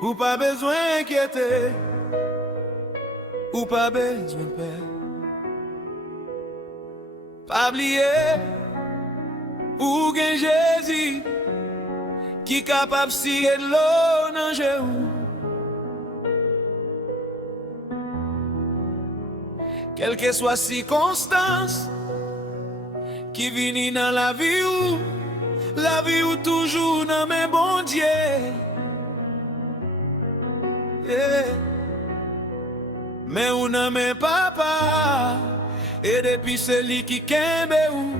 Ou pas besoin inquiéter, ou pas besoin de paix. Pas oublier, ou gen Jésus, qui capable si de l'eau dans Jéhu. Quelle que soit circonstance qui vient dans la vie ou toujours dans mes bon Dieu. Yeah. Mais ou nan men papa, et depuis celui qui kembe ou,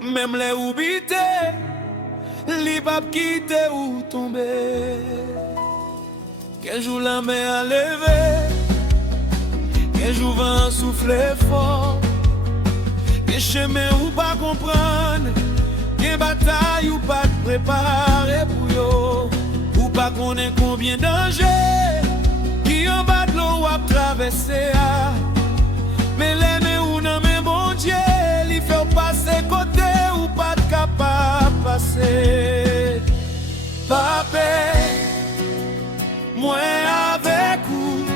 même les ou bite, li pap quitte ou tombe. Quel jour la mer a levé, quel jour vent souffler fort, quel chemin ou pas comprendre, quelle bataille ou pas préparer pour yo. Pas connaît combien de dangers qui en bas de l'eau à traverser. Mais l'aimer ou non, mais mon Dieu, il fait passer côté ou pas de capable passer. Papa, moi avec vous,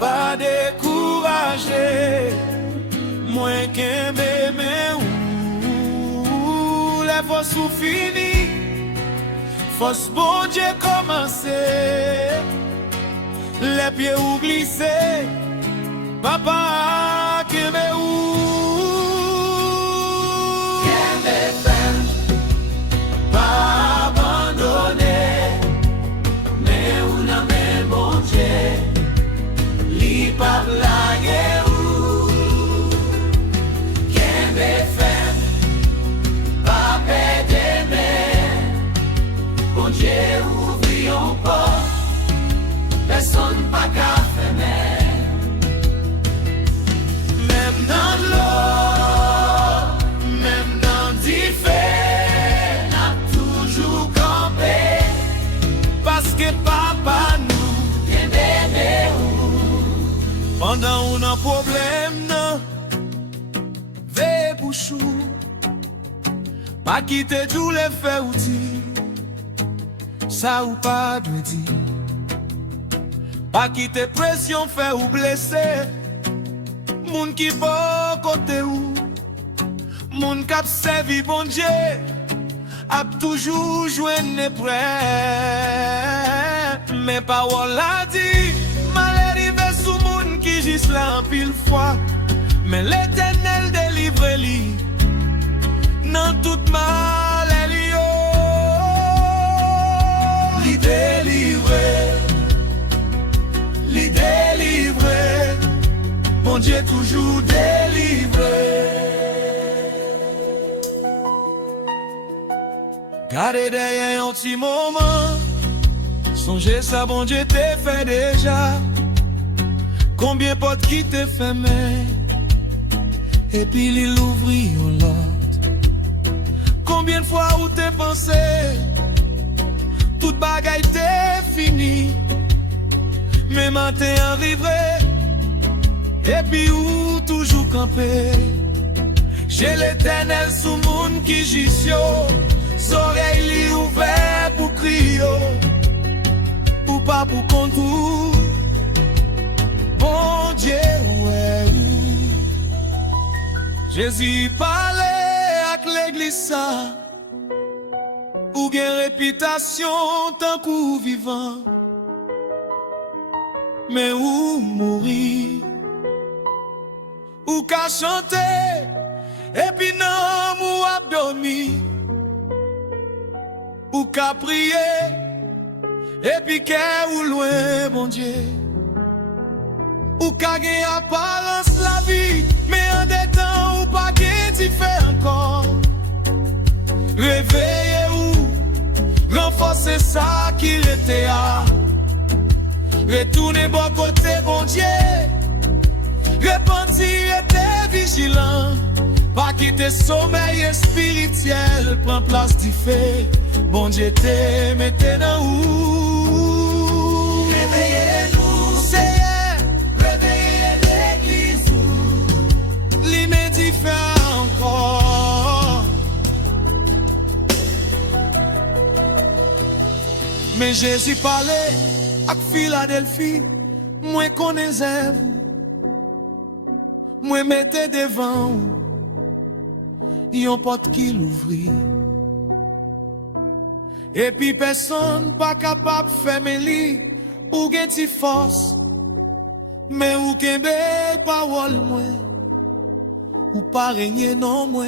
pas décourager, moi qu'un bébé ou les forces sont finies. Force bon Dieu commencer, les pieds ou glisser, papa qui me ou, pas abandonner, mais ou n'a mais bon Dieu, li pas blaguer ou, qui me fait, pas perdre mais. Bon Dieu ouvre un porte, personne pas qu'à fermer. Même dans l'eau, même dans des faits, n'a toujours campé. Parce que papa nous, est bébé ou. Pendant on a problème, non, veille pour chou. Pas quitter tous les faits ou dire. Ça ou pas de dire. Pas quitter pression fait ou blessé. Moun qui va côté ou. Moun qui a servi bon Dieu. A toujours joué ne prêt. Mais parole a dit. Mal arrivé sous moun qui gis là en pile fois. Mais l'Éternel délivre lui. Dans toute mal elle y li délivrer, mon Dieu toujours délivré. Gardez derrière un petit moment, songez ça, bon Dieu t'es fait déjà. Combien de portes qui t'es fermées, et puis il ouvrit l'autre. Combien de fois où t'es pensé, toute bagaille t'est finie, mais matin arrivé, et puis où toujours camper. J'ai l'Éternel sous monde qui gissio, s'oreille li ouvert pour crier, ou pas pour contour. Bon Dieu, ouais. Jésus parlait avec l'église ça. Ou gen réputation tant qu'ou vivant, mais ou mourir, ou qu'à chanter, et puis non mou abdomi, ou qu'à prier, et puis qu'est ou loin bon Dieu, ou qu'à gen apparence la vie, mais en des temps ou pas gen t'y fait encore, réveillez ou renforcer ça qui était à. Retournez bon côté, bon Dieu. Repentir et vigilant. Pas quitter sommeil spirituel. Prends place du fait. Bon Dieu te mette dans où. Réveillez-nous, Seigneur. Réveillez l'église. L'immédiat fait encore. Mais Jésus parlait à Philadelphie, moi connaissais vous, moi mettez devant vous, yon porte qui l'ouvrit. Et puis personne pas capable de fermer li, ou gen ti force, mais ou kembe parole moi, ou pas régner non moi,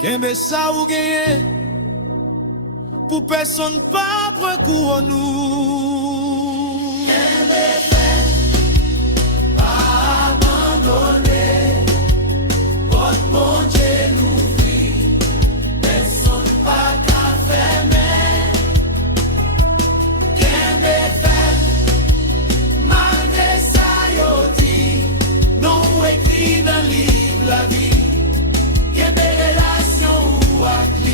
kembe ça ou gagner, pour personne pas prendre coup nous. Kembe fait, pas abandonner, votre bon Dieu l'ouvrit, personne pas qu'à fermer. Kembe fait, malgré ça yo dit, non écrit dans le livre la vie, kembe relation ou acquis.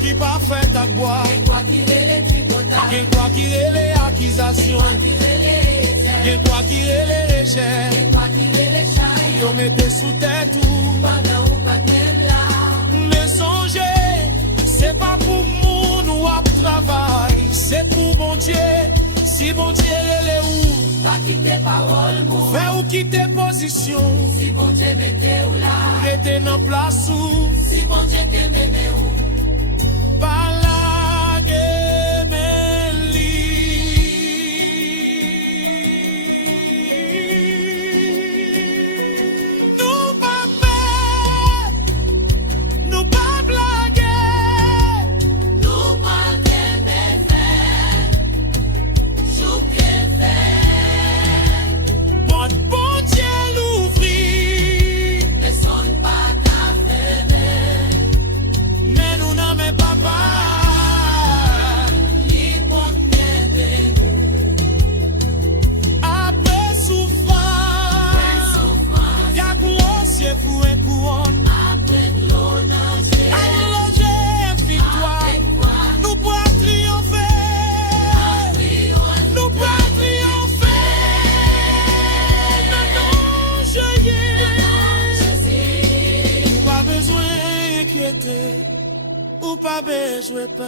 Qui pas fait à quoi? Quel quoi qui est les accusations? Quel quoi qui est les recherches? Yo mettez sous tête ou mais songez, c'est pas pour moun ou à travail, c'est pour bon Dieu. Si bon Dieu est où? Pas quitter parole, faire ou quitter position. Si bon Dieu mettez ou là, restez dans place ou. Si bon Dieu te mène où? Ou pas besoin pas